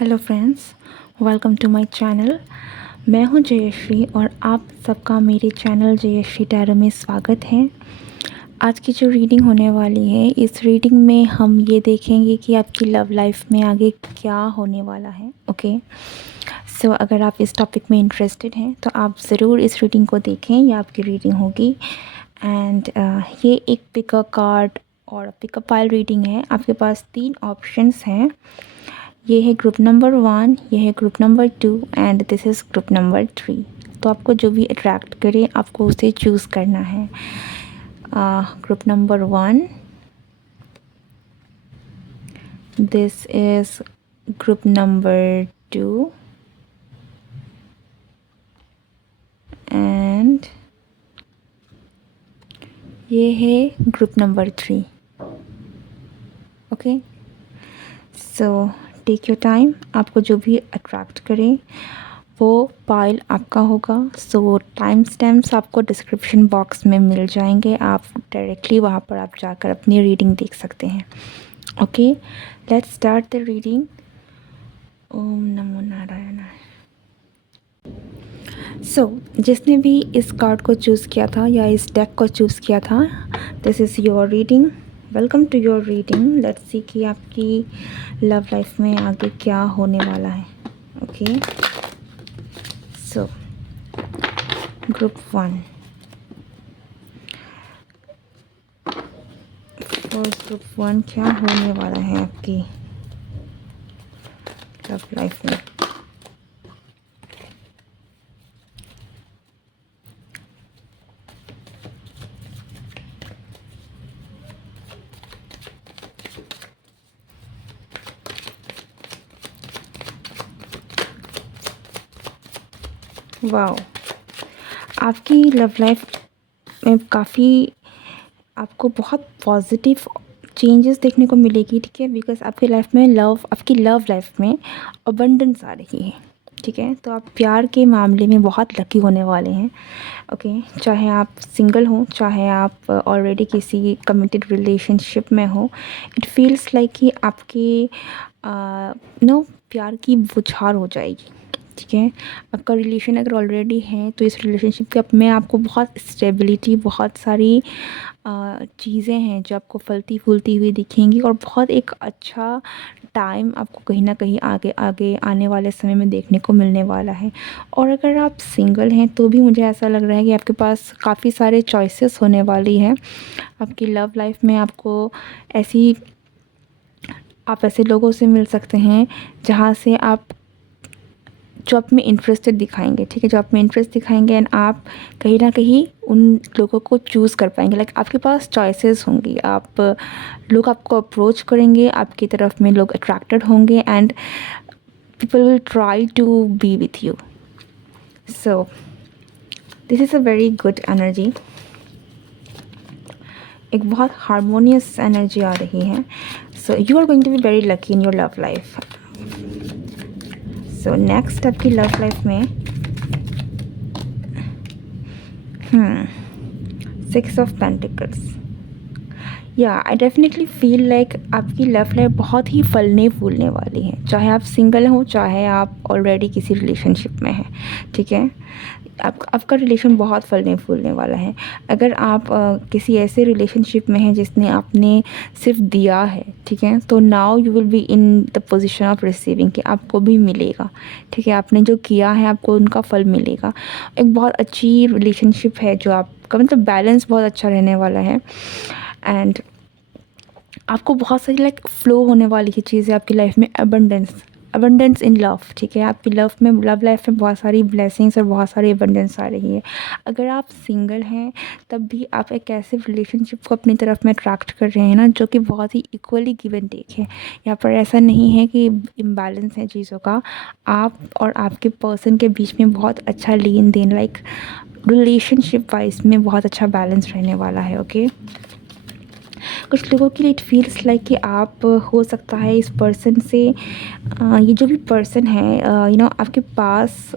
Hello friends, welcome to my channel. मैं हूं जयश्री और आप सबका मेरे चैनल जयश्री टैरो में स्वागत है। आज की जो रीडिंग होने वाली है, इस रीडिंग में हम ये देखेंगे कि आपकी लव लाइफ में आगे क्या होने वाला है। ओके, सो अगर आप इस टॉपिक में इंटरेस्टेड हैं तो आप ज़रूर इस रीडिंग को देखें, ये आपकी रीडिंग होगी। एंड ये एक पिकअप कार्ड और पिकअप पाइल रीडिंग है। आपके पास 3 ऑप्शंस हैं। ये है ग्रुप नंबर 1, ये है group number 2 and this is group number 3। तो आपको जो भी अट्रैक्ट करे आपको उसे चूज़ करना है। Group number 1, this is group number 2 and ये है group number 3। Okay, so take your time. आपको जो भी अट्रैक्ट करे वो पाइल आपका होगा। सो टाइम स्टैम्प्स आपको डिस्क्रिप्शन बॉक्स में मिल जाएंगे। आप डायरेक्टली वहाँ पर आप जाकर अपनी रीडिंग देख सकते हैं। Okay, let's start the reading. Om नमो नारायण। सो जिसने भी इस कार्ड को चूज़ किया था या इस डेक को चूज़ किया था, this is your reading. Welcome to your reading. Let's see कि आपकी लव लाइफ में आगे क्या होने वाला है। Okay, so group 1, first group 1 क्या होने वाला है आपकी लव लाइफ में। वाओ, आपकी लव लाइफ में काफ़ी आपको बहुत पॉजिटिव चेंजेस देखने को मिलेगी। ठीक है, बिकॉज आपकी लाइफ में आपकी लव लाइफ में अबंडेंस आ रही है। ठीक है, तो आप प्यार के मामले में बहुत लकी होने वाले हैं। ओके, चाहे आप सिंगल हो, चाहे आप ऑलरेडी किसी कमिटेड रिलेशनशिप में हो, इट फील्स लाइक कि आपकी प्यार की बुछार हो जाएगी। ठीक है, आपका रिलेशन अगर ऑलरेडी है तो इस रिलेशनशिप के में आपको बहुत स्टेबिलिटी, बहुत सारी चीज़ें हैं जो आपको फलती फूलती हुई दिखेंगी और बहुत एक अच्छा टाइम आपको कहीं ना कहीं आगे आगे आने वाले समय में देखने को मिलने वाला है। और अगर आप सिंगल हैं तो भी मुझे ऐसा लग रहा है कि आपके पास काफ़ी सारे चॉइसेस होने वाली हैं आपकी लव लाइफ में। आप ऐसे लोगों से मिल सकते हैं जहाँ से आप जो आप में इंटरेस्टेड दिखाएंगे। ठीक है, जो आप में इंटरेस्ट दिखाएंगे एंड आप कहीं ना कहीं उन लोगों को चूज़ कर पाएंगे। लाइक आपके पास चॉइसेस होंगी। लोग आपको अप्रोच करेंगे, आपकी तरफ में लोग अट्रैक्टेड होंगे and people will try to be with you. So this is a very good energy. एक बहुत हारमोनियस एनर्जी आ रही है। So you are going to be very lucky in your love life. So next आपकी love life में 6 of pentacles. या I definitely feel like आपकी love life बहुत ही फलने फूलने वाली है, चाहे आप सिंगल हो, चाहे आप ऑलरेडी किसी रिलेशनशिप में हैं। ठीक है, आपका रिलेशन बहुत फलने फूलने वाला है। अगर आप किसी ऐसे रिलेशनशिप में हैं जिसने आपने सिर्फ दिया है, ठीक है, तो now you will be in the position of receiving कि आपको भी मिलेगा। ठीक है, आपने जो किया है आपको उनका फल मिलेगा। एक बहुत अच्छी रिलेशनशिप है जो आपका, मतलब बैलेंस बहुत अच्छा रहने वाला है एंड आपको बहुत सारी फ्लो होने वाली है चीज़ें आपकी लाइफ में। Abundance in love. ठीक है, आपकी लव लाइफ में बहुत सारी ब्लेसिंग्स और बहुत सारी अबंडेंस आ रही है। अगर आप सिंगल हैं तब भी आप एक ऐसे रिलेशनशिप को अपनी तरफ में अट्रैक्ट कर रहे हैं ना, जो कि बहुत ही इक्वली गिव एंड टेक है। यहाँ पर ऐसा नहीं है कि इम्बैलेंस है चीज़ों का। आप और आपके पर्सन के बीच में बहुत अच्छा लेन देन, रिलेशनशिप वाइज में बहुत अच्छा बैलेंस रहने वाला है। ओके, कुछ लोगों के लिए इट फील्स लाइक कि आप हो सकता है इस पर्सन से ये जो भी पर्सन है आपके पास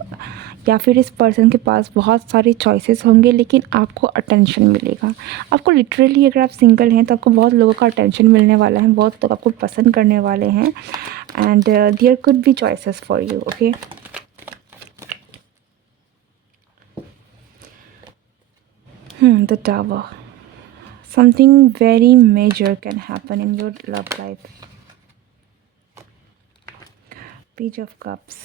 या फिर इस पर्सन के पास बहुत सारे चॉइसेस होंगे लेकिन आपको अटेंशन मिलेगा। आपको लिटरली अगर आप सिंगल हैं तो आपको बहुत लोगों का अटेंशन मिलने वाला है, बहुत लोग आपको पसंद करने वाले हैं and there could be choices for you. Okay, the tower, something very major can happen in your love life. Page of Cups.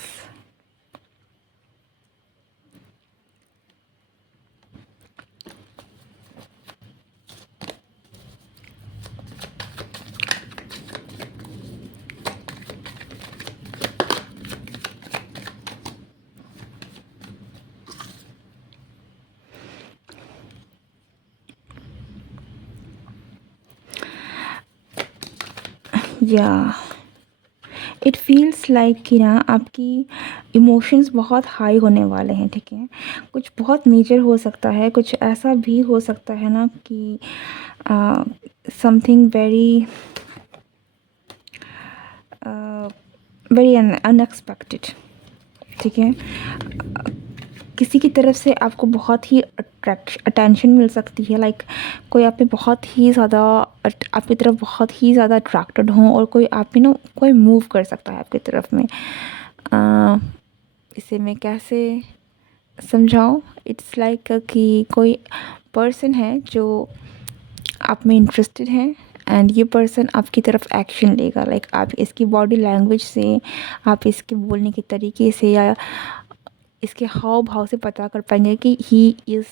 या इट फील्स लाइक कि ना आपकी इमोशंस बहुत हाई होने वाले हैं, ठीक है। कुछ बहुत मेजर हो सकता है, कुछ ऐसा भी हो सकता है ना कि समथिंग वेरी वेरी अनएक्सपेक्टेड, ठीक है। किसी की तरफ से आपको बहुत ही अटेंशन मिल सकती है, लाइक कोई आप पे बहुत ही ज़्यादा आपकी तरफ बहुत ही ज़्यादा अट्रैक्टेड हो और कोई आप पे ना कोई मूव कर सकता है आपकी तरफ में। इसे मैं कैसे समझाऊँ? इट्स लाइक कि कोई पर्सन है जो आप में इंटरेस्टेड है एंड ये पर्सन आपकी तरफ एक्शन लेगा। लाइक आप इसकी बॉडी लैंग्वेज से, आप इसके बोलने के तरीके से या इसके हाव भाव से पता कर पाएंगे कि he is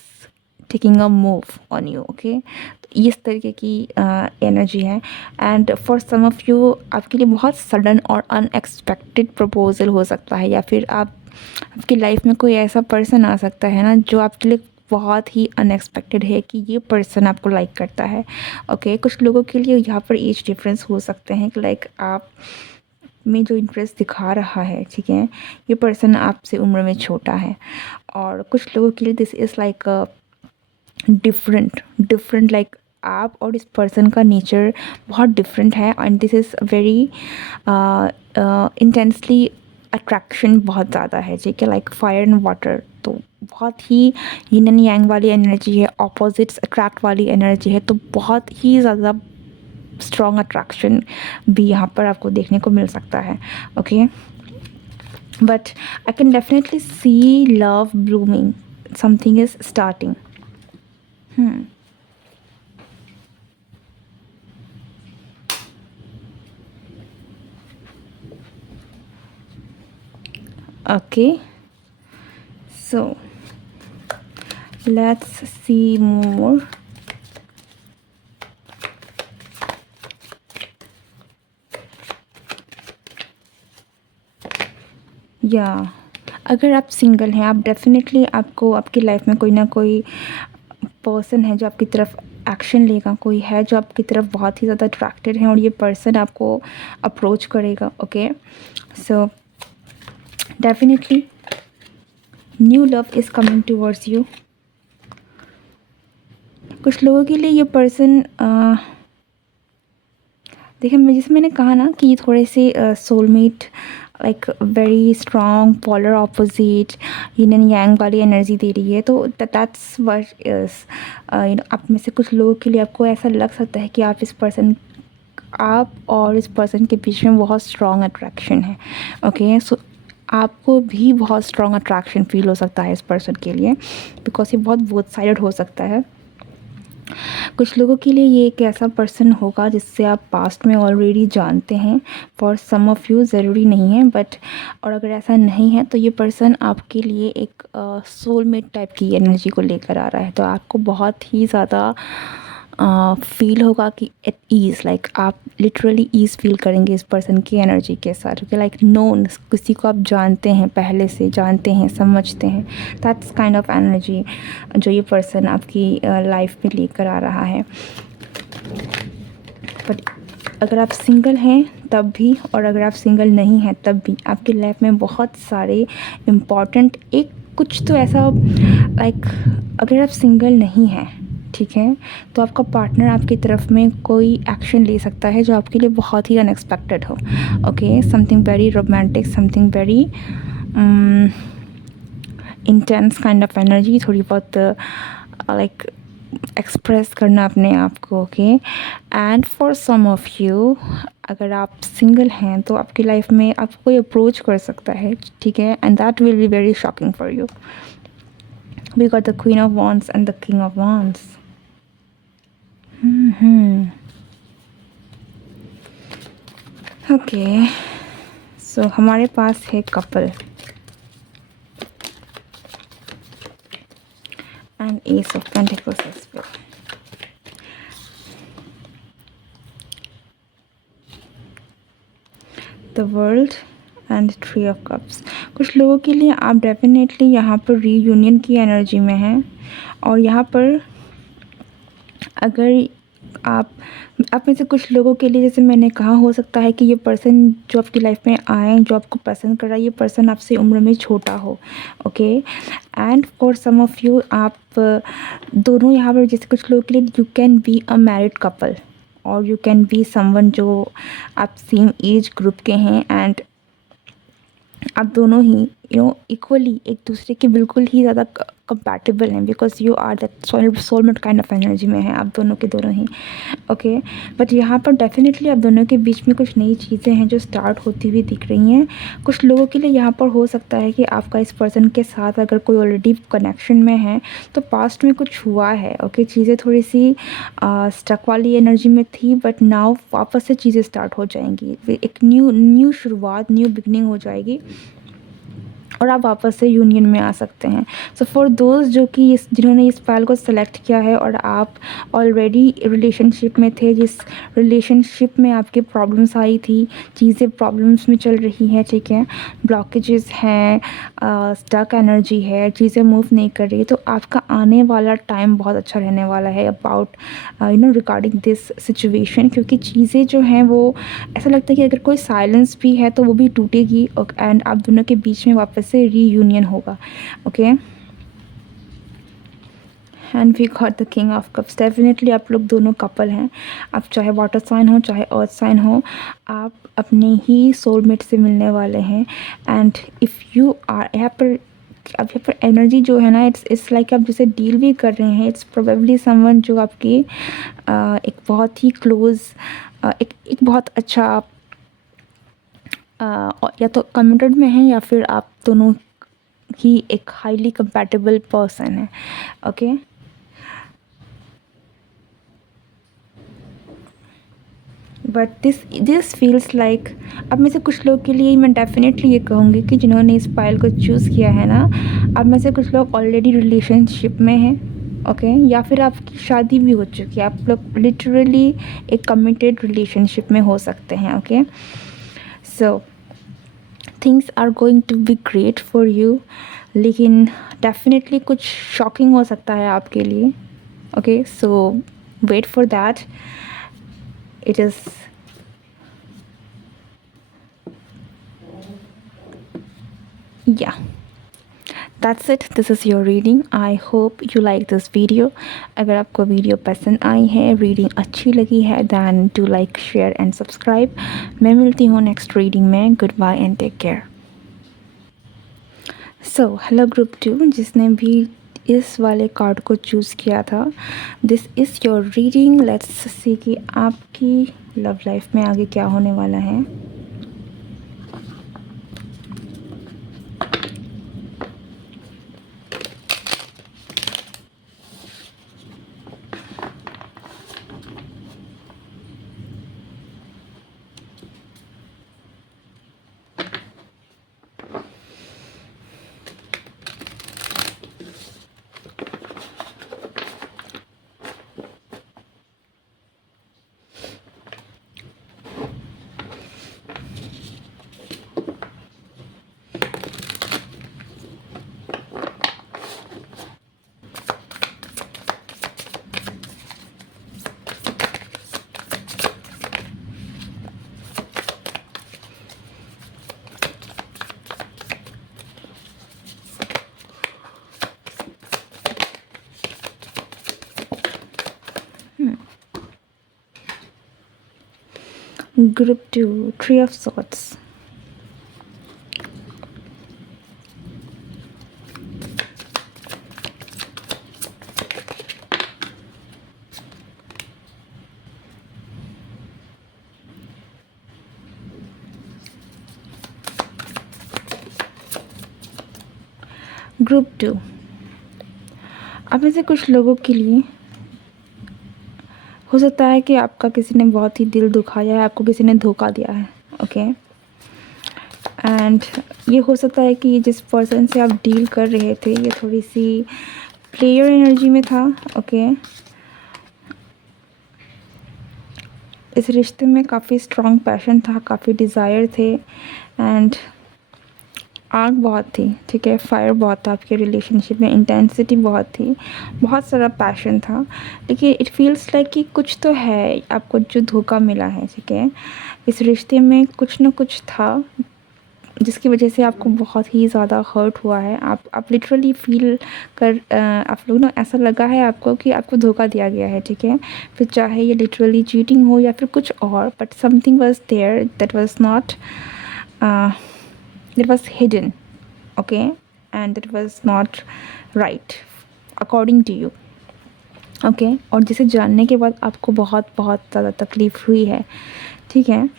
taking a move on you. Okay, तो इस तरीके की एनर्जी है and for some of you आपके लिए बहुत सडन और अनएक्सपेक्टेड प्रपोजल हो सकता है, या फिर आपकी लाइफ में कोई ऐसा पर्सन आ सकता है ना जो आपके लिए बहुत ही अनएक्सपेक्टेड है कि ये पर्सन आपको लाइक करता है। ओके, कुछ लोगों के लिए यहाँ पर एज डिफरेंस हो सकते हैं कि लाइक आप में जो इंटरेस्ट दिखा रहा है, ठीक है, ये पर्सन आपसे उम्र में छोटा है। और कुछ लोगों के लिए this is like different like आप और इस पर्सन का नेचर बहुत डिफरेंट है and this is very intensely attraction बहुत ज़्यादा है, ठीक है, लाइक फायर एंड वाटर। तो बहुत ही यिन एंड यांग वाली एनर्जी है, ऑपोजिट्स अट्रैक्ट वाली एनर्जी है, तो बहुत ही ज़्यादा स्ट्रॉन्ग अट्रैक्शन भी यहाँ पर आपको देखने को मिल सकता है। Okay, but I can definitely see love blooming, something is starting. Okay, so let's see more. या अगर आप सिंगल हैं, आप डेफिनेटली आपको आपकी लाइफ में कोई ना कोई पर्सन है जो आपकी तरफ एक्शन लेगा, कोई है जो आपकी तरफ बहुत ही ज़्यादा अट्रैक्टेड है और ये पर्सन आपको अप्रोच करेगा। Okay, so definitely new love is coming towards you. कुछ लोगों के लिए ये पर्सन देखिए, जैसे मैंने कहा ना कि ये थोड़े से soulmate like very strong polar opposite yin and yang वाली एनर्जी दे रही है, तो दैट्स व्हाट इज़ आप में से कुछ लोगों के लिए आपको ऐसा लग सकता है कि आप और इस पर्सन के बीच में बहुत स्ट्रॉन्ग अट्रैक्शन है। ओके, सो आपको भी बहुत स्ट्रॉन्ग अट्रैक्शन फील हो सकता है इस पर्सन के लिए, बिकॉज ये बहुत बोथ साइडेड हो सकता है। कुछ लोगों के लिए ये एक ऐसा पर्सन होगा जिससे आप पास्ट में ऑलरेडी जानते हैं, फॉर सम ऑफ यू ज़रूरी नहीं है, बट और अगर ऐसा नहीं है तो ये पर्सन आपके लिए एक सोलमेट टाइप की एनर्जी को लेकर आ रहा है। तो आपको बहुत ही ज़्यादा फील होगा कि एट ईज़, लाइक आप लिटरली ईज़ फील करेंगे इस पर्सन की एनर्जी के साथ, क्योंकि लाइक नोन, किसी को आप जानते हैं, पहले से जानते हैं, समझते हैं, दैट्स काइंड ऑफ एनर्जी जो ये पर्सन आपकी लाइफ में लेकर आ रहा है। बट अगर आप सिंगल हैं तब भी और अगर आप सिंगल नहीं हैं तब भी आपकी लाइफ में बहुत सारे इम्पॉर्टेंट एक कुछ तो ऐसा लाइक अगर आप सिंगल नहीं हैं, ठीक है, तो आपका पार्टनर आपकी तरफ में कोई एक्शन ले सकता है जो आपके लिए बहुत ही अनएक्सपेक्टेड हो। Okay, something very romantic, something very intense kind of energy, थोड़ी बहुत लाइक एक्सप्रेस करना अपने आप को, okay. And for some of you, अगर आप सिंगल हैं तो आपकी लाइफ में आपको कोई अप्रोच कर सकता है, ठीक है, and that will be very shocking for you. We got the queen of wands and the king of wands. Okay, so हमारे पास है couple and ace of pentacles as well. The world and three of cups. कुछ लोगों के लिए आप definitely यहाँ पर रीयूनियन की एनर्जी में हैं, और यहाँ पर अगर आप में से कुछ लोगों के लिए, जैसे मैंने कहा, हो सकता है कि ये पर्सन जो आपकी लाइफ में आए, जो आपको पसंद कर रहा है, ये पर्सन आपसे उम्र में छोटा हो, okay. And for some of you, आप दोनों यहाँ पर, जैसे कुछ लोगों के लिए you can be a married couple, और यू कैन बी समवन जो आप सेम एज ग्रुप के हैं, एंड आप दोनों ही इक्वली एक दूसरे के बिल्कुल ही ज़्यादा कंपैटिबल हैं, because you are that soulmate kind of energy में हैं आप दोनों के दोनों ही, ओके। बट यहाँ पर डेफिनेटली आप दोनों के बीच में कुछ नई चीज़ें हैं जो स्टार्ट होती हुई दिख रही हैं। कुछ लोगों के लिए यहाँ पर हो सकता है कि आपका इस पर्सन के साथ अगर कोई ऑलरेडी कनेक्शन में है तो पास्ट में कुछ हुआ है, ओके। चीज़ें थोड़ी सी स्टक वाली एनर्जी में थी, बट नाउ वापस से चीज़ें स्टार्ट हो जाएंगी, एक न्यू शुरुआत, न्यू बिगनिंग हो जाएगी, और आप वापस से यूनियन में आ सकते हैं। सो फॉर दोज जो कि जिन्होंने इस फाइल को सेलेक्ट किया है और आप ऑलरेडी रिलेशनशिप में थे, जिस रिलेशनशिप में आपके प्रॉब्लम्स आई थी, चीज़ें प्रॉब्लम्स में चल रही हैं, ठीक है, ब्लॉकेजेस हैं, स्टक एनर्जी है, चीज़ें मूव नहीं कर रही, तो आपका आने वाला टाइम बहुत अच्छा रहने वाला है अबाउट रिगार्डिंग दिस सिचुएशन। क्योंकि चीज़ें जो हैं वो ऐसा लगता है कि अगर कोई साइलेंस भी है तो वो भी टूटेगी, एंड आप दोनों के बीच में वापस से रीयूनियन होगा, okay. And we got the king of cups. Definitely आप लोग दोनों कपल हैं, आप चाहे वाटर साइन हो चाहे अर्थ साइन हो, आप अपने ही सोलमेट से मिलने वाले हैं। एंड इफ़ यू आर यहाँ पर, अब यहाँ पर एनर्जी जो है ना, इट्स लाइक आप जिसे डील भी कर रहे हैं, इट्स प्रोबेबली समवन जो आपकी एक बहुत ही क्लोज, एक बहुत अच्छा, या तो कमिटेड में है, या फिर आप दोनों ही एक हाईली कंपैटिबल पर्सन है, okay. But this feels like, अब में से कुछ लोग के लिए मैं डेफिनेटली ये कहूँगी कि जिन्होंने इस फाइल को चूज़ किया है ना, अब में से कुछ लोग ऑलरेडी रिलेशनशिप में हैं, ओके, या फिर आपकी शादी भी हो चुकी है, आप लोग लिटरली एक कमिटेड रिलेशनशिप में हो सकते हैं, okay. So things are going to be great for you, लेकिन डेफिनेटली कुछ शॉकिंग हो सकता है आपके लिए, okay. So wait for that. It is yeah, that's it. This is your reading. I hope you like this video. अगर आपको video पसंद आई है, रीडिंग अच्छी लगी है, then do like, share and subscribe. मैं मिलती हूँ नेक्स्ट रीडिंग में। Good bye and take care. So hello group 2, जिसने भी इस वाले कार्ड को चूज़ किया था, this is your reading. Let's see कि आपकी लव लाइफ में आगे क्या होने वाला है। Group 2, Three of Swords. Group 2, आप में से कुछ लोगों के लिए हो सकता है कि आपका किसी ने बहुत ही दिल दुखाया है, आपको किसी ने धोखा दिया है, ओके। एंड ये हो सकता है कि जिस पर्सन से आप डील कर रहे थे ये थोड़ी सी प्लेयर एनर्जी में था, ओके। इस रिश्ते में काफ़ी स्ट्रॉन्ग पैशन था, काफ़ी डिज़ायर थे एंड आग बहुत थी, ठीक है, फायर बहुत था आपके रिलेशनशिप में, इंटेंसिटी बहुत थी, बहुत सारा पैशन था। लेकिन इट फील्स लाइक कि कुछ तो है आपको जो धोखा मिला है, ठीक है। इस रिश्ते में कुछ ना कुछ था जिसकी वजह से आपको बहुत ही ज़्यादा हर्ट हुआ है। आप लिटरली फील कर आप लोग ना ऐसा लगा है आपको कि आपको धोखा दिया गया है, ठीक है। फिर चाहे ये लिटरली चीटिंग हो या फिर कुछ और, but something was there that was not that was hidden, okay, and that was not right according to you, okay। और जिसे जानने के बाद आपको बहुत बहुत ज़्यादा तकलीफ़ हुई है, ठीक है।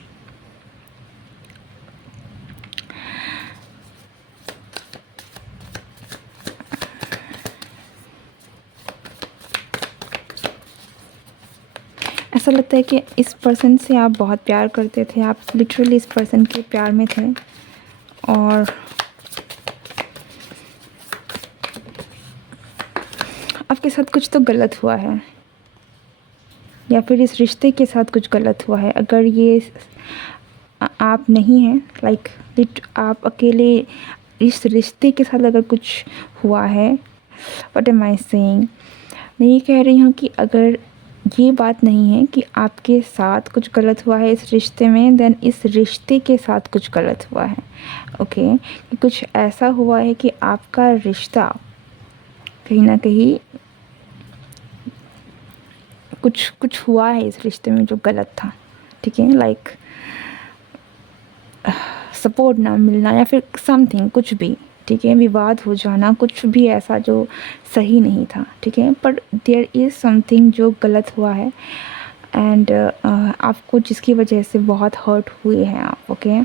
ऐसा लगता है कि इस पर्सन से आप बहुत प्यार करते थे, आप लिटरली इस पर्सन के प्यार में थे और आपके साथ कुछ तो गलत हुआ है या फिर इस रिश्ते के साथ कुछ गलत हुआ है। अगर ये आप नहीं हैं, लाइक आप अकेले इस रिश्ते के साथ अगर कुछ हुआ है, व्हाट एम आई सेइंग, मैं ये कह रही हूँ कि अगर ये बात नहीं है कि आपके साथ कुछ गलत हुआ है इस रिश्ते में, देन इस रिश्ते के साथ कुछ गलत हुआ है, ओके। कि कुछ ऐसा हुआ है कि आपका रिश्ता कहीं ना कहीं कुछ हुआ है इस रिश्ते में जो गलत था, ठीक है। लाइक सपोर्ट ना मिलना या फिर समथिंग, कुछ भी, ठीक है, विवाद हो जाना, कुछ भी ऐसा जो सही नहीं था, ठीक है। पर देयर इज़ समथिंग जो गलत हुआ है एंड आपको जिसकी वजह से बहुत हर्ट हुए हैं आप, ओके।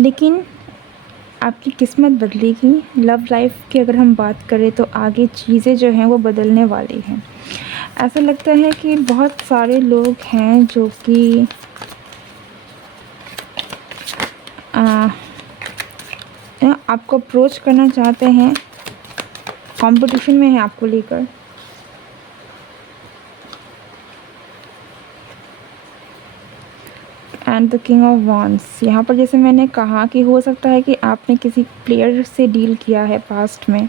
लेकिन आपकी किस्मत बदलेगी। लव लाइफ की अगर हम बात करें तो आगे चीज़ें जो हैं वो बदलने वाली हैं। ऐसा लगता है कि बहुत सारे लोग हैं जो कि आपको अप्रोच करना चाहते हैं, कंपटीशन में है आपको लेकर। And the king of wands, यहाँ पर जैसे मैंने कहा कि हो सकता है कि आपने किसी प्लेयर से डील किया है पास्ट में,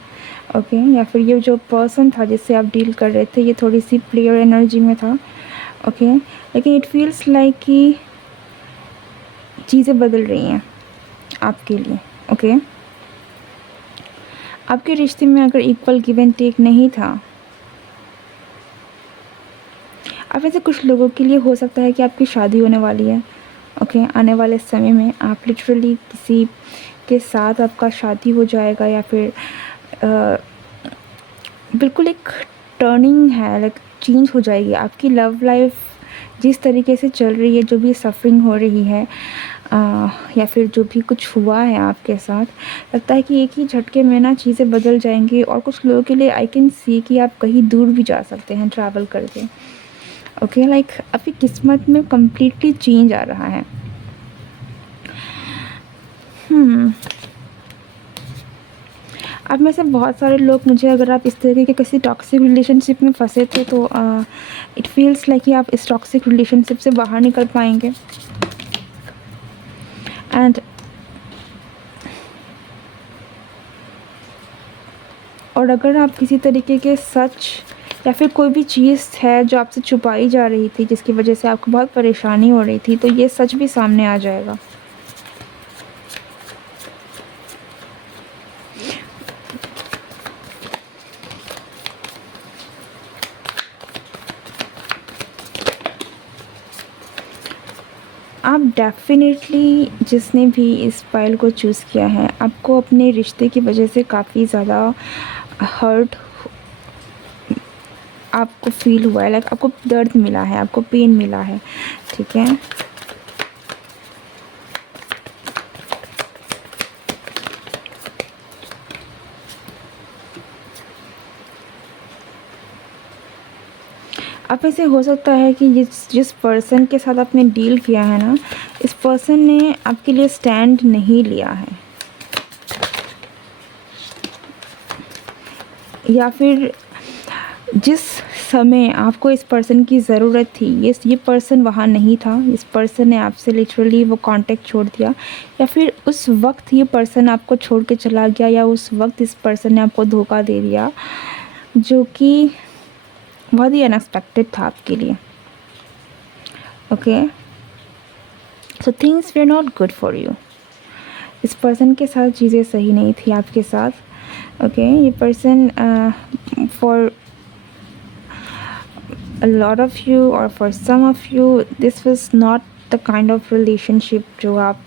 ओके। या फिर ये जो पर्सन था जिससे आप डील कर रहे थे ये थोड़ी सी प्लेयर एनर्जी में था, ओके। लेकिन इट फील्स लाइक कि चीज़ें बदल रही हैं आपके लिए, ओके। आपके रिश्ते में अगर इक्वल गिव एंड टेक नहीं था, अब ऐसे कुछ लोगों के लिए हो सकता है कि आपकी शादी होने वाली है, ओके। आने वाले समय में आप लिटरली किसी के साथ आपका शादी हो जाएगा या फिर बिल्कुल एक टर्निंग है, लाइक चेंज हो जाएगी आपकी लव लाइफ। जिस तरीके से चल रही है, जो भी सफरिंग हो रही है या फिर जो भी कुछ हुआ है आपके साथ, लगता है कि एक ही झटके में ना चीज़ें बदल जाएंगी। और कुछ लोगों के लिए आई कैन सी कि आप कहीं दूर भी जा सकते हैं ट्रैवल करके, ओके। लाइक आपकी किस्मत में कम्प्लीटली चेंज आ रहा है। अब में से बहुत सारे लोग मुझे, अगर आप इस तरीके के किसी टॉक्सिक रिलेशनशिप में फंसे थे तो इट फील्स लाइक कि आप इस टॉक्सिक रिलेशनशिप से बाहर निकल पाएंगे। एंड और अगर आप किसी तरीके के सच या फिर कोई भी चीज़ है जो आपसे छुपाई जा रही थी, जिसकी वजह से आपको बहुत परेशानी हो रही थी, तो ये सच भी सामने आ जाएगा। आप डेफिनेटली, जिसने भी इस फाइल को चूज़ किया है, आपको अपने रिश्ते की वजह से काफ़ी ज़्यादा हर्ट आपको फ़ील हुआ है, लाइक आपको दर्द मिला है, आपको पेन मिला है, ठीक है। अब ऐसे हो सकता है कि जिस जिस पर्सन के साथ आपने डील किया है ना, इस पर्सन ने आपके लिए स्टैंड नहीं लिया है, या फिर जिस समय आपको इस पर्सन की ज़रूरत थी, ये पर्सन वहाँ नहीं था। इस पर्सन ने आपसे लिटरली वो कांटेक्ट छोड़ दिया, या फिर उस वक्त ये पर्सन आपको छोड़ के चला गया, या उस वक्त इस पर्सन ने आपको धोखा दे दिया, जो कि बहुत ही अनएक्सपेक्टेड था आपके लिए। Okay, so things were not good for you. इस पर्सन के साथ चीज़ें सही नहीं थी आपके साथ। ओके, ये person for a lot of you or for some of you this was not the kind of relationship जो आप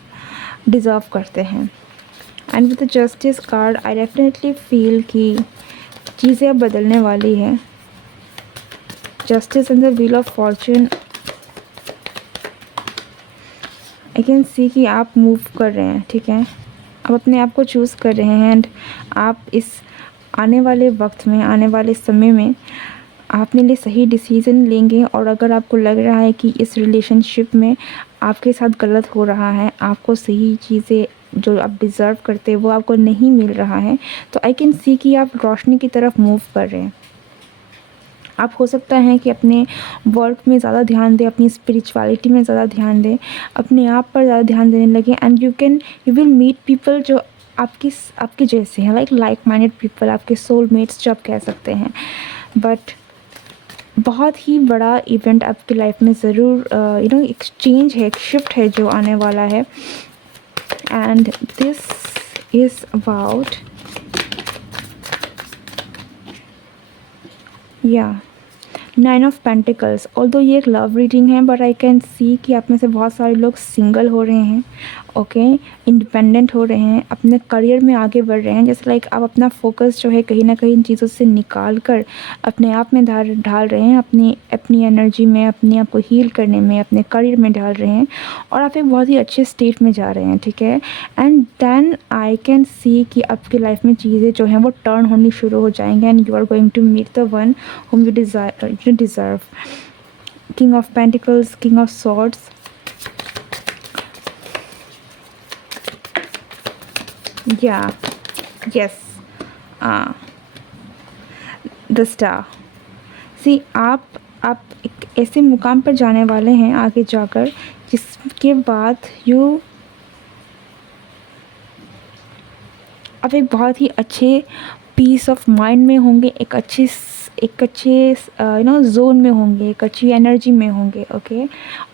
डिज़र्व करते हैं। And with the justice card I definitely feel कि चीज़ें अब बदलने वाली है। Justice and the wheel of Fortune, I can see कि आप मूव कर रहे हैं, ठीक है। आप अपने आप को चूज़ कर रहे हैं, एंड आप इस आने वाले वक्त में, आने वाले समय में अपने लिए सही डिसीज़न लेंगे। और अगर आपको लग रहा है कि इस रिलेशनशिप में आपके साथ गलत हो रहा है, आपको सही चीज़ें जो आप डिज़र्व करते हैं वो आपको नहीं मिल रहा है, तो आई कैन सी कि आप रोशनी की तरफ मूव कर रहे हैं। आप हो सकता है कि अपने वर्क में ज़्यादा ध्यान दें, अपनी स्पिरिचुअलिटी में ज़्यादा ध्यान दें, अपने आप पर ज़्यादा ध्यान देने लगे, and you will meet people जो आपके जैसे हैं, लाइक माइंडेड पीपल, आपके सोलमेट्स जो आप कह सकते हैं। बट बहुत ही बड़ा इवेंट आपकी लाइफ में ज़रूर एक चेंज है, एक शिफ्ट है जो आने वाला है। एंड दिस इज़ अबाउट या 9 ऑफ पेंटिकल्स। ऑल्दो ये एक लव रीडिंग है, बट आई कैन सी कि आप में से बहुत सारे लोग सिंगल हो रहे हैं, ओके, इंडिपेंडेंट हो रहे हैं, अपने करियर में आगे बढ़ रहे हैं। जैसे लाइक आप अपना फोकस जो है कहीं ना कहीं इन चीज़ों से निकाल कर अपने आप में ढाल रहे हैं, अपनी एनर्जी में, अपने आप को हील करने में, अपने करियर में डाल रहे हैं, और आप एक बहुत ही अच्छे स्टेट में जा रहे हैं, ठीक है। And then I can see कि आपकी लाइफ में चीज़ें जो हैं वो टर्न होनी शुरू हो जाएंगे, and you are going to meet the one whom you deserve. King of Pentacles, King of Swords. Yeah, yes. The Star. See, आप एक ऐसे मुकाम पर जाने वाले हैं आगे जाकर, जिसके बाद आप एक बहुत ही अच्छे पीस ऑफ माइंड में होंगे, एक अच्छे जोन में होंगे, एक अच्छी एनर्जी में होंगे, ओके।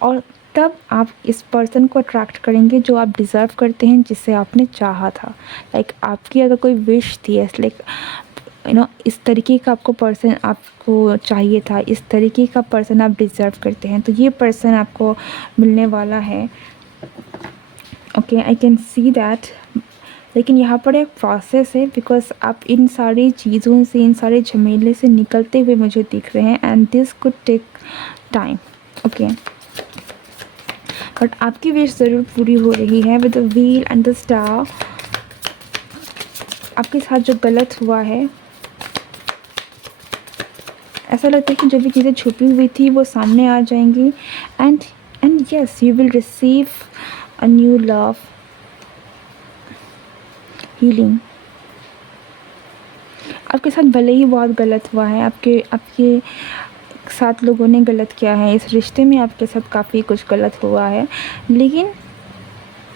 और तब आप इस पर्सन को अट्रैक्ट करेंगे जो आप डिज़र्व करते हैं, जिसे आपने चाहा था। लाइक आपकी अगर कोई विश थी, लाइक इस तरीके का आपको पर्सन आपको चाहिए था, इस तरीके का पर्सन आप डिज़र्व करते हैं, तो ये पर्सन आपको मिलने वाला है, okay. I can see that. लेकिन यहाँ पर एक प्रोसेस है, बिकॉज आप इन सारी चीज़ों से, इन सारे झमेले से निकलते हुए मुझे दिख रहे हैं, and this could take time, okay. But आपकी विश ज़रूर पूरी हो रही है with the wheel and the star. आपके साथ जो गलत हुआ है, ऐसा लगता है कि जो भी चीज़ें छुपी हुई थी वो सामने आ जाएंगी, and yes, you will receive a new love, healing. आपके साथ भले ही बहुत गलत हुआ है, आपके साथ लोगों ने गलत किया है, इस रिश्ते में आपके साथ काफ़ी कुछ गलत हुआ है, लेकिन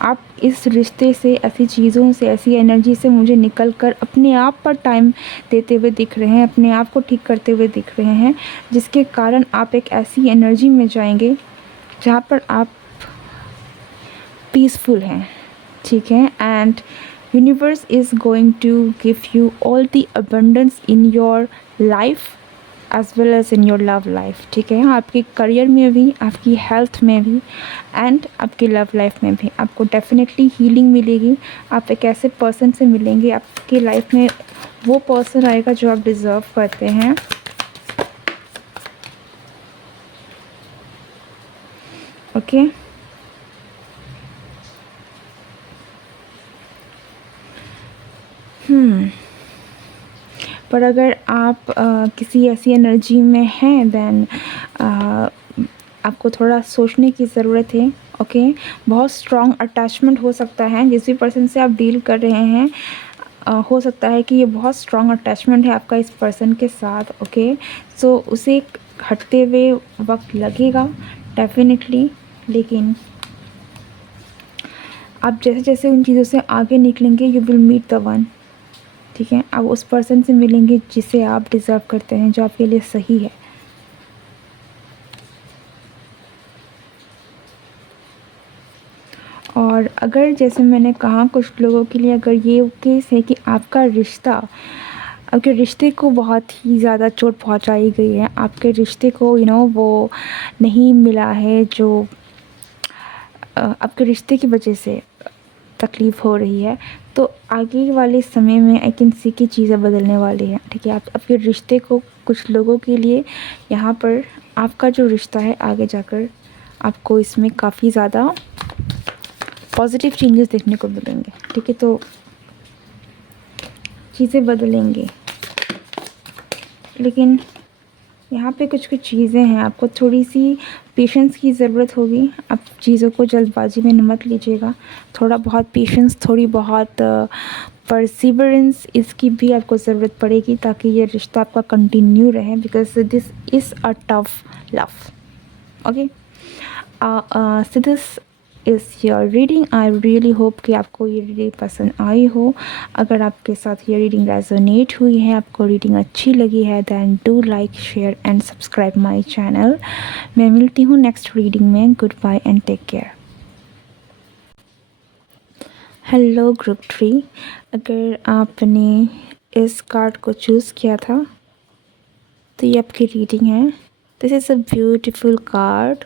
आप इस रिश्ते से, ऐसी चीज़ों से, ऐसी एनर्जी से मुझे निकल कर अपने आप पर टाइम देते हुए दिख रहे हैं, अपने आप को ठीक करते हुए दिख रहे हैं, जिसके कारण आप एक ऐसी एनर्जी में जाएंगे जहाँ पर आप पीसफुल हैं, ठीक है। And universe is going to give you all the abundance in your life as well as in your love life, ठीक है। आपके करियर में भी, आपकी हेल्थ में भी, एंड आपकी लव लाइफ में भी आपको डेफिनेटली हीलिंग मिलेगी। आप एक ऐसे पर्सन से मिलेंगे, आपकी लाइफ में वो पर्सन आएगा जो आप डिज़र्व करते हैं। ओके। पर अगर आप किसी ऐसी एनर्जी में हैं देन आपको थोड़ा सोचने की ज़रूरत है। ओके। बहुत स्ट्रॉन्ग अटैचमेंट हो सकता है जिस भी पर्सन से आप डील कर रहे हैं। हो सकता है कि ये बहुत स्ट्रॉन्ग अटैचमेंट है आपका इस पर्सन के साथ। ओके। सो उसे हटते हुए वक्त लगेगा डेफिनेटली, लेकिन आप जैसे जैसे उन चीज़ों से आगे निकलेंगे you will meet the one. ठीक है, आप उस पर्सन से मिलेंगे जिसे आप डिज़र्व करते हैं, जो आपके लिए सही है। और अगर जैसे मैंने कहा कुछ लोगों के लिए अगर ये केस है कि आपके रिश्ते को बहुत ही ज़्यादा चोट पहुंचाई गई है, आपके रिश्ते को वो नहीं मिला है जो आपके रिश्ते की वजह से तकलीफ़ हो रही है, तो आगे वाले समय में आई कैन सी की चीज़ें बदलने वाली हैं। ठीक है, आप आपके रिश्ते को कुछ लोगों के लिए यहाँ पर आपका जो रिश्ता है आगे जाकर आपको इसमें काफ़ी ज़्यादा पॉजिटिव चेंजेस देखने को मिलेंगे। ठीक है, तो चीज़ें बदलेंगी, लेकिन यहाँ पे कुछ कुछ चीज़ें हैं, आपको थोड़ी सी पेशेंस की ज़रूरत होगी। आप चीज़ों को जल्दबाजी में मत लीजिएगा। थोड़ा बहुत पेशेंस, थोड़ी बहुत परसिवरेंस, इसकी भी आपको ज़रूरत पड़ेगी ताकि ये रिश्ता आपका कंटिन्यू रहे, because this is a tough love. Okay. So this is your reading. I really hope कि आपको ये रीडिंग पसंद आई हो। अगर आपके साथ ये रीडिंग रेजोनेट हुई है, आपको रीडिंग अच्छी लगी है, then do like, share and subscribe my channel. मैं मिलती हूँ नेक्स्ट रीडिंग में। Good bye and take care. Hello group 3, अगर आपने इस कार्ड को चूज़ किया था तो ये आपकी रीडिंग है। This is a beautiful card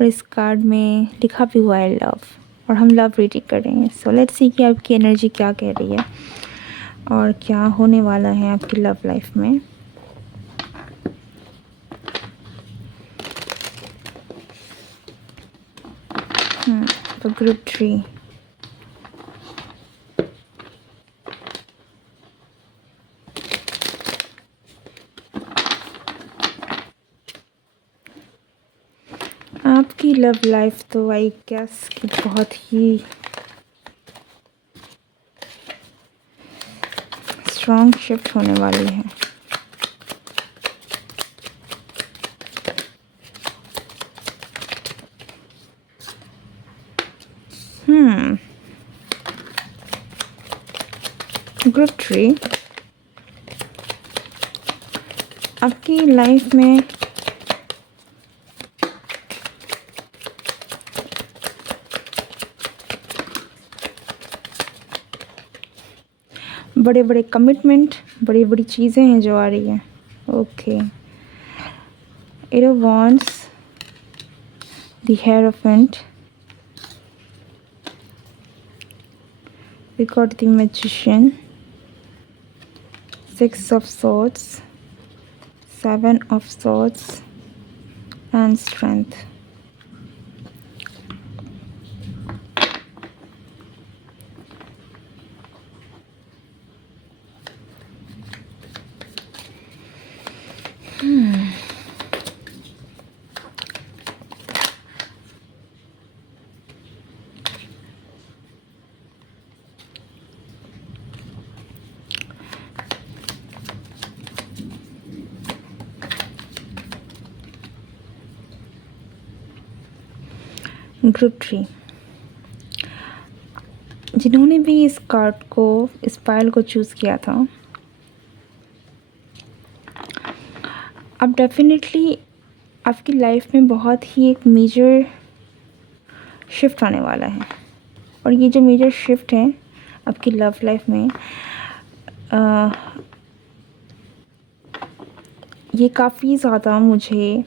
और इस कार्ड में लिखा भी हुआ है लव, और हम लव रीडिंग कर रहे हैं। सो लेट्स सी कि आपकी एनर्जी क्या कह रही है और क्या होने वाला है आपकी लव लाइफ में। तो ग्रुप 3, आपकी लव लाइफ तो आई गेस कि बहुत ही स्ट्रॉन्ग शिफ्ट होने वाली है। ग्रुप 3, आपकी लाइफ में बड़े बड़े कमिटमेंट, बड़ी बड़ी चीज़ें हैं जो आ रही हैं। Okay, eight of wands, the hierophant, we got the magician, 6 of swords, 7 of swords and strength. Group 3, जिन्होंने भी इस कार्ड को, इस पायल को चूज़ किया था, अब डेफिनेटली आपकी लाइफ में बहुत ही एक मेजर शिफ्ट आने वाला है। और ये जो मेजर शिफ्ट है आपकी लव लाइफ में, ये काफ़ी ज़्यादा मुझे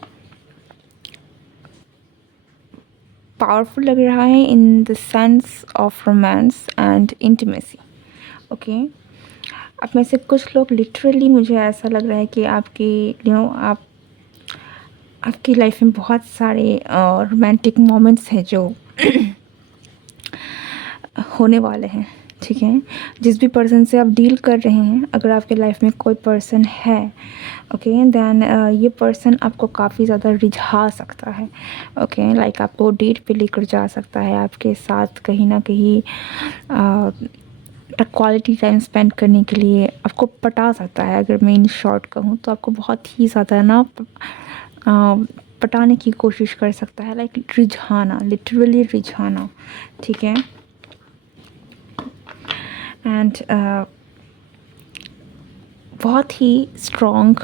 पावरफुल लग रहा है in the sense of romance and intimacy. Okay, आप में से कुछ लोग लिटरली, मुझे ऐसा लग रहा है कि आपकी आप आपकी लाइफ में बहुत सारे रोमांटिक मोमेंट्स हैं जो होने वाले हैं, ठीक है। जिस भी पर्सन से आप डील कर रहे हैं, अगर आपके लाइफ में कोई पर्सन है, ओके, देन ये पर्सन आपको काफ़ी ज़्यादा रिझा सकता है, ओके, लाइक आपको डेट पे लेकर जा सकता है, आपके साथ कहीं ना कहीं क्वालिटी टाइम स्पेंड करने के लिए आपको पटा सकता है। अगर मैं इन शॉर्ट कहूँ तो आपको बहुत ही ज़्यादा ना पटाने की कोशिश कर सकता है, लाइक रिझाना, लिटरली रिझाना, ठीक है। एंड बहुत ही स्ट्रॉन्ग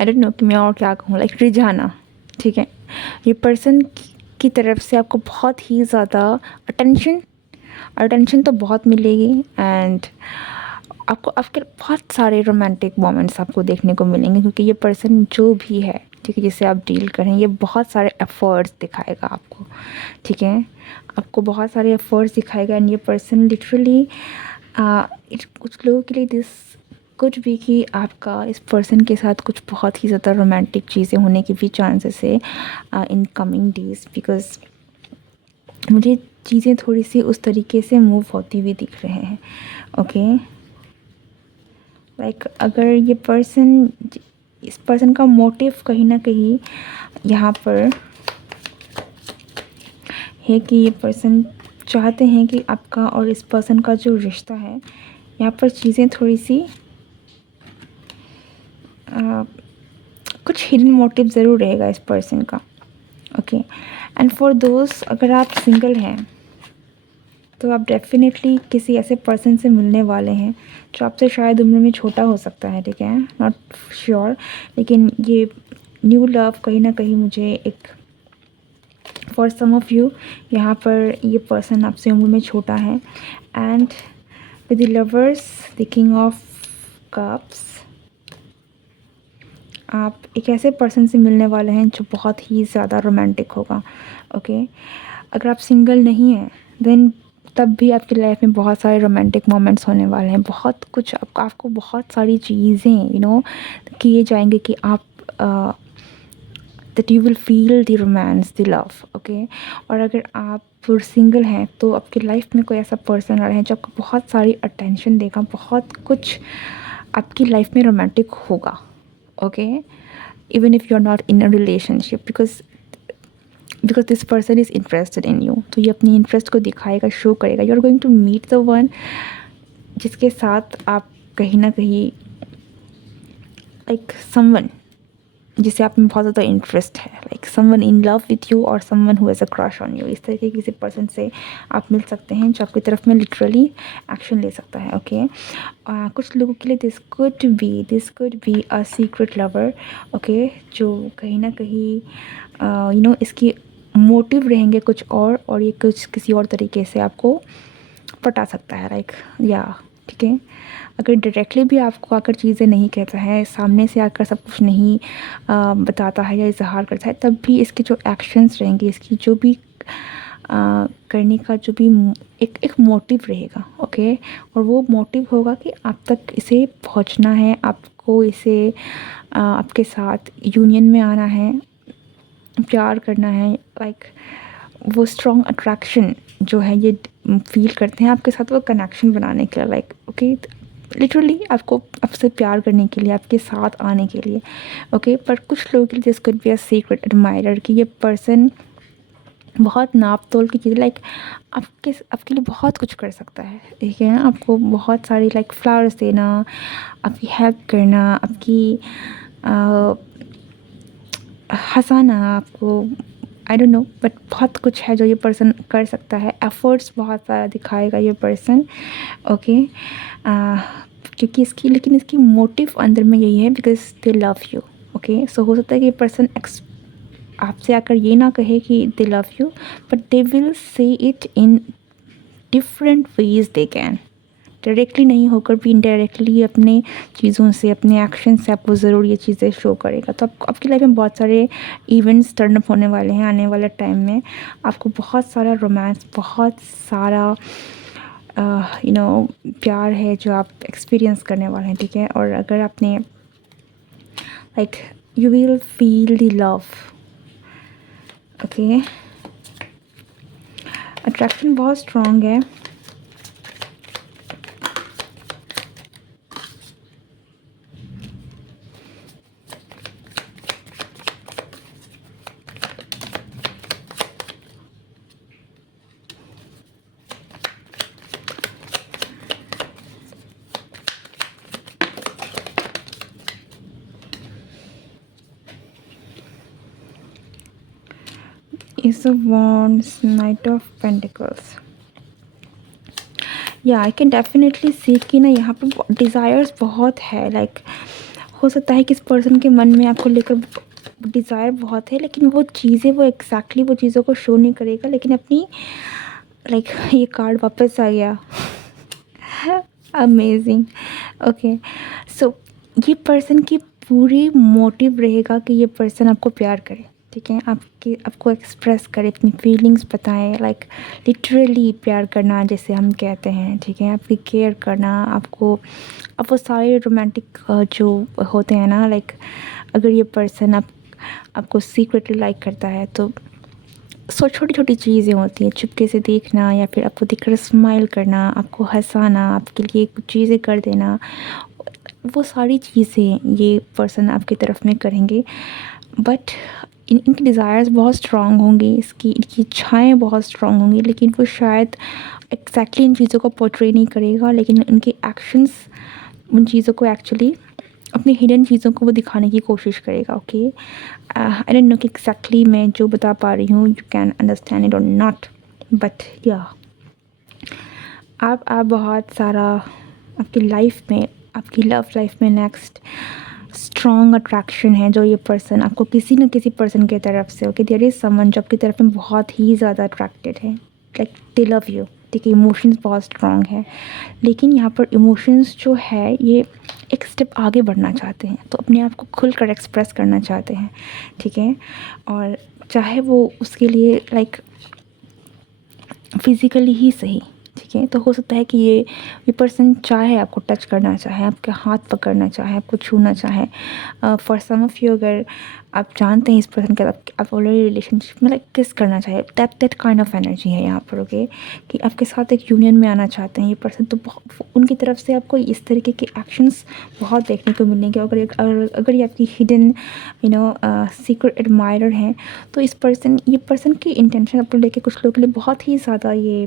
आई डोंट नो कि मैं और क्या कहूँ, लाइक रिझाना, ठीक है। ये पर्सन की तरफ से आपको बहुत ही ज़्यादा अटेंशन तो बहुत मिलेगी, एंड आपको आपके बहुत सारे रोमांटिक मोमेंट्स आपको देखने को मिलेंगे, क्योंकि ये पर्सन जो भी है, ठीक है, जिससे आप डील करें, ये बहुत सारे एफ़र्ट्स दिखाएगा आपको, ठीक है। आपको बहुत सारे एफ़र्ट्स दिखाएगा, एंड ये पर्सन लिटरली कुछ लोगों के लिए दिस कुछ भी कि आपका इस पर्सन के साथ कुछ बहुत ही ज़्यादा रोमांटिक चीज़ें होने की भी चांसेस है इन कमिंग डेज, बिकॉज़ मुझे चीज़ें थोड़ी सी उस तरीके से मूव होती हुई दिख रहे हैं, ओके। लाइक अगर ये पर्सन, इस पर्सन का मोटिव कहीं ना कहीं यहाँ पर है कि ये पर्सन चाहते हैं कि आपका और इस पर्सन का जो रिश्ता है, यहाँ पर चीज़ें थोड़ी सी कुछ हिडन मोटिव ज़रूर रहेगा इस पर्सन का, ओके। एंड फॉर दोस्त, अगर आप सिंगल हैं तो आप डेफिनेटली किसी ऐसे पर्सन से मिलने वाले हैं जो आपसे शायद उम्र में छोटा हो सकता है, ठीक है, नॉट श्योर, लेकिन ये न्यू लव कहीं ना कहीं मुझे एक, फॉर सम ऑफ यू, यहाँ पर ये पर्सन आपसे उम्र में छोटा है। And with the lovers, the king of cups, आप एक ऐसे पर्सन से मिलने वाले हैं जो बहुत ही ज़्यादा रोमांटिक होगा, ओके। अगर आप सिंगल नहीं हैं देन तब भी आपकी लाइफ में बहुत सारे रोमांटिक मोमेंट्स होने वाले हैं, बहुत कुछ आपको बहुत सारी चीज़ें किए जाएंगे कि आप that you will feel the romance, the love, okay. और अगर आप सिंगल हैं तो आपकी लाइफ में कोई ऐसा पर्सन आ रहा है जो आपको बहुत सारी अटेंशन देगा, बहुत कुछ आपकी लाइफ में रोमांटिक होगा, okay, even if you are not in a relationship, because this person is interested in you, तो ये अपनी इंटरेस्ट को दिखाएगा, शो करेगा। You are going to meet the one जिसके साथ आप कहीं ना कहीं लाइक समवन जिसे आप में बहुत ज़्यादा इंटरेस्ट है, like someone in love with you और someone who has a crush on you. इस तरीके किसी पर्सन से आप मिल सकते हैं जो आपकी तरफ में लिटरली एक्शन ले सकता है, ओके। कुछ लोगों के लिए this could be a secret lover, okay, जो कहीं ना कहीं इसकी मोटिव रहेंगे कुछ और ये कुछ किसी और तरीके से आपको पटा सकता है, लाइक या, ठीक है। अगर डायरेक्टली भी आपको आकर चीज़ें नहीं कहता है, सामने से आकर सब कुछ नहीं बताता है या इजहार करता है, तब भी इसके जो एक्शंस रहेंगे, इसकी जो भी करने का जो भी एक मोटिव रहेगा, ओके। और वो मोटिव होगा कि आप तक इसे पहुंचना है, आपको इसे आपके साथ यूनियन में आना है, प्यार करना है, लाइक वो स्ट्रॉन्ग अट्रैक्शन जो है ये फील करते हैं आपके साथ, वो कनेक्शन बनाने के लिए, लाइक ओके, लिटरली आपको आपसे प्यार करने के लिए, आपके साथ आने के लिए, ओके। पर कुछ लोगों के लिए this could be a secret admirer, कि ये पर्सन बहुत नाप तोल की चीज़ें, लाइक आपके लिए बहुत कुछ कर सकता है, ठीक है। आपको बहुत सारी लाइक फ्लावर्स देना, आपकी हेल्प करना, आपकी हंसाना, आपको आई डोंट नो, बट बहुत कुछ है जो ये पर्सन कर सकता है। एफ़र्ट्स बहुत सारा दिखाएगा ये पर्सन, ओके। क्योंकि इसकी मोटिव अंदर में यही है, because they love you, okay. So हो सकता है कि ये पर्सन आपसे आकर ये ना कहे कि दे love you, but they will say it in different ways, they can directly नहीं होकर भी इनडायरेक्टली अपने चीज़ों से, अपने एक्शन से आपको ज़रूर ये चीज़ें शो करेगा। तो आपकी लाइफ में बहुत सारे इवेंट्स टर्न अप होने वाले हैं आने वाले टाइम में। आपको बहुत सारा रोमांस, बहुत सारा प्यार है जो आप एक्सपीरियंस करने वाले हैं, ठीक है। और अगर आपने like you will feel the love, okay. Attraction बहुत स्ट्रॉन्ग है। Ace of Wands, Knight of Pentacles. या आई कैन डेफिनेटली सी कि ना यहाँ पर डिज़ायर्स बहुत है। लाइक हो सकता है कि इस पर्सन के मन में आपको लेकर डिज़ायर बहुत है, लेकिन वो चीज़ें वो एग्जैक्टली वो चीज़ों को शो नहीं करेगा, लेकिन अपनी लाइक ये कार्ड वापस आ गया। अमेजिंग। ओके, सो ये पर्सन की पूरी मोटिव रहेगा कि ये पर्सन आपको प्यार करे, ठीक है। आपको एक्सप्रेस करे, अपनी फीलिंग्स बताएं, लाइक लिटरली प्यार करना जैसे हम कहते हैं, ठीक है। आपकी केयर करना, आप वो सारे रोमांटिक जो होते हैं ना, लाइक अगर ये पर्सन आपको सीक्रेटली लाइक करता है तो छोटी छोटी चीज़ें होती हैं, चुपके से देखना या फिर आपको देखकर स्माइल करना, आपको हंसाना, आपके लिए कुछ चीज़ें कर देना, वो सारी चीज़ें ये पर्सन आपकी तरफ में करेंगे। बट इनकी डिज़ायर्स बहुत स्ट्रॉन्ग होंगी, इनकी इच्छाएँ बहुत स्ट्रॉन्ग होंगी, लेकिन वो शायद एग्जैक्टली इन चीज़ों को पोर्ट्रे नहीं करेगा, लेकिन उनके एक्शंस उन चीज़ों को एक्चुअली अपनी हिडन चीज़ों को वो दिखाने की कोशिश करेगा। ओके, आई डोंट नो कि एग्जैक्टली मैं जो बता पा रही हूँ यू कैन अंडरस्टैंड इट और नॉट, बट या आप बहुत सारा आपकी लाइफ में, आपकी लव लाइफ में नेक्स्ट स्ट्रॉन्ग अट्रैक्शन है जो ये पर्सन आपको किसी न किसी पर्सन की तरफ से, ओके, देयर इज़ समवन जो आपकी तरफ में बहुत ही ज़्यादा अट्रैक्टेड है, लाइक दे लव यू, ठीक है। इमोशंस बहुत स्ट्रॉन्ग है, लेकिन यहाँ पर इमोशंस जो है ये एक स्टेप आगे बढ़ना चाहते हैं, तो अपने आप को खुलकर एक्सप्रेस करना चाहते हैं, ठीक है। और चाहे वो उसके लिए लाइक फिज़िकली ही सही, ठीक है। तो हो सकता है कि ये पर्सन चाहे आपको टच करना चाहे, आपके हाथ पकड़ना चाहे, आपको छूना चाहे। फॉर सम ऑफ़ यू अगर आप जानते हैं इस पर्सन के साथ आप ऑलरेडी रिलेशनशिप में लाइक किस करना चाहे, दैट काइंड ऑफ एनर्जी है यहाँ पर, ओके, कि आपके साथ एक यूनियन में आना चाहते हैं ये पर्सन। तो उनकी तरफ से आपको इस तरीके के एक्शंस बहुत देखने को मिलेंगे। अगर ये आपकी हिडन सीक्रेट एडमायरर हैं, तो ये पर्सन की इंटेंशन आपको लेके कुछ लोगों के लिए बहुत ही ज़्यादा ये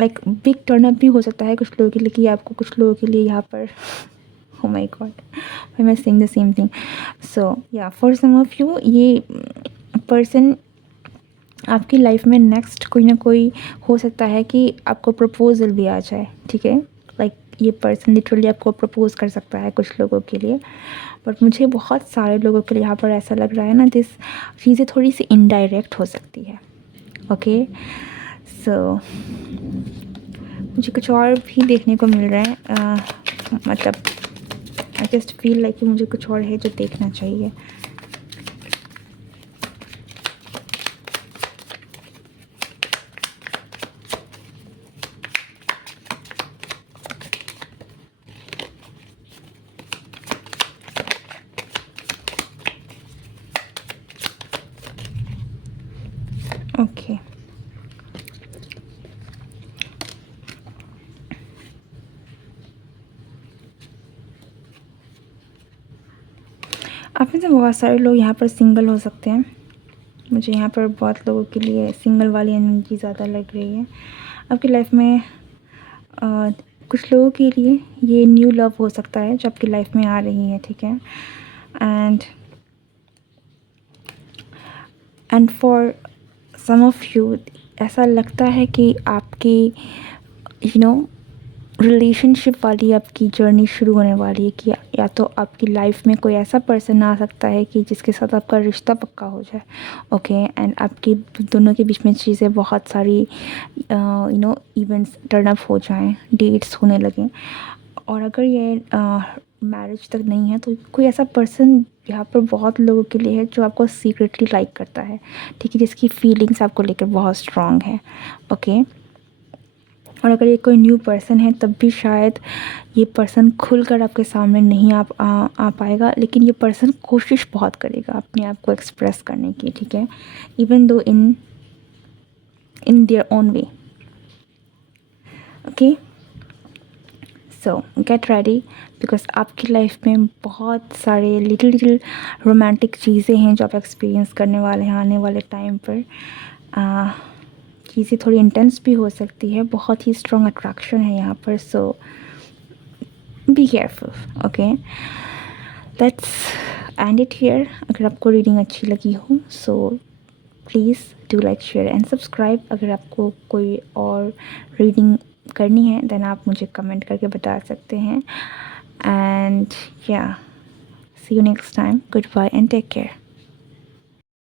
लाइक बिग टर्न अप भी हो सकता है कुछ लोगों के लिए, कि आपको कुछ लोगों के लिए यहाँ पर oh my god why am I saying the same thing, so yeah for some of you ये पर्सन आपकी लाइफ में नेक्स्ट कोई ना कोई हो सकता है कि आपको प्रपोजल भी आ जाए, ठीक है। लाइक ये पर्सन लिटरली आपको प्रपोज कर सकता है कुछ लोगों के लिए, बट मुझे बहुत सारे लोगों के लिए यहाँ पर ऐसा लग रहा है ना, दिस चीज़ें थोड़ी सी इनडायरेक्ट हो सकती है, ओके। सो मुझे कुछ और भी देखने को मिल रहा है, मतलब आई जस्ट फील लाइक मुझे कुछ और है जो देखना चाहिए। ओके, आप में से बहुत सारे लोग यहाँ पर सिंगल हो सकते हैं। मुझे यहाँ पर बहुत लोगों के लिए सिंगल वाली एनर्जी ज़्यादा लग रही है। आपकी लाइफ में कुछ लोगों के लिए ये न्यू लव हो सकता है जो आपकी लाइफ में आ रही है, ठीक है। And for some of you ऐसा लगता है कि आपकी रिलेशनशिप वाली आपकी जर्नी शुरू होने वाली है, कि या तो आपकी लाइफ में कोई ऐसा पर्सन आ सकता है कि जिसके साथ आपका रिश्ता पक्का हो जाए, ओके। एंड आपकी दोनों के बीच में चीज़ें बहुत सारी इवेंट्स टर्न अप हो जाएं, डेट्स होने लगें। और अगर ये मैरिज तक नहीं है तो कोई ऐसा पर्सन यहाँ पर बहुत लोगों के लिए है जो आपको सीक्रेटली लाइक करता है, ठीक है, जिसकी फीलिंग्स आपको लेकर बहुत स्ट्रॉन्ग है, ओके। और अगर ये कोई न्यू पर्सन है तब भी शायद ये पर्सन खुलकर आपके सामने नहीं आ पाएगा, लेकिन ये पर्सन कोशिश बहुत करेगा अपने आप को एक्सप्रेस करने की, ठीक है, even though in their own way. Okay, so get ready, because आपकी लाइफ में बहुत सारे लिटिल रोमांटिक चीज़ें हैं जो आप एक्सपीरियंस करने वाले हैं आने वाले टाइम पर। चीज़ें थोड़ी इंटेंस भी हो सकती है, बहुत ही स्ट्रॉन्ग अट्रैक्शन है यहाँ पर, so be careful. Okay, let's end it here. अगर आपको रीडिंग अच्छी लगी हो so please do like, share and subscribe. अगर आपको कोई और रीडिंग करनी है देन आप मुझे कमेंट करके बता सकते हैं। And yeah, see you next time, good bye and take care.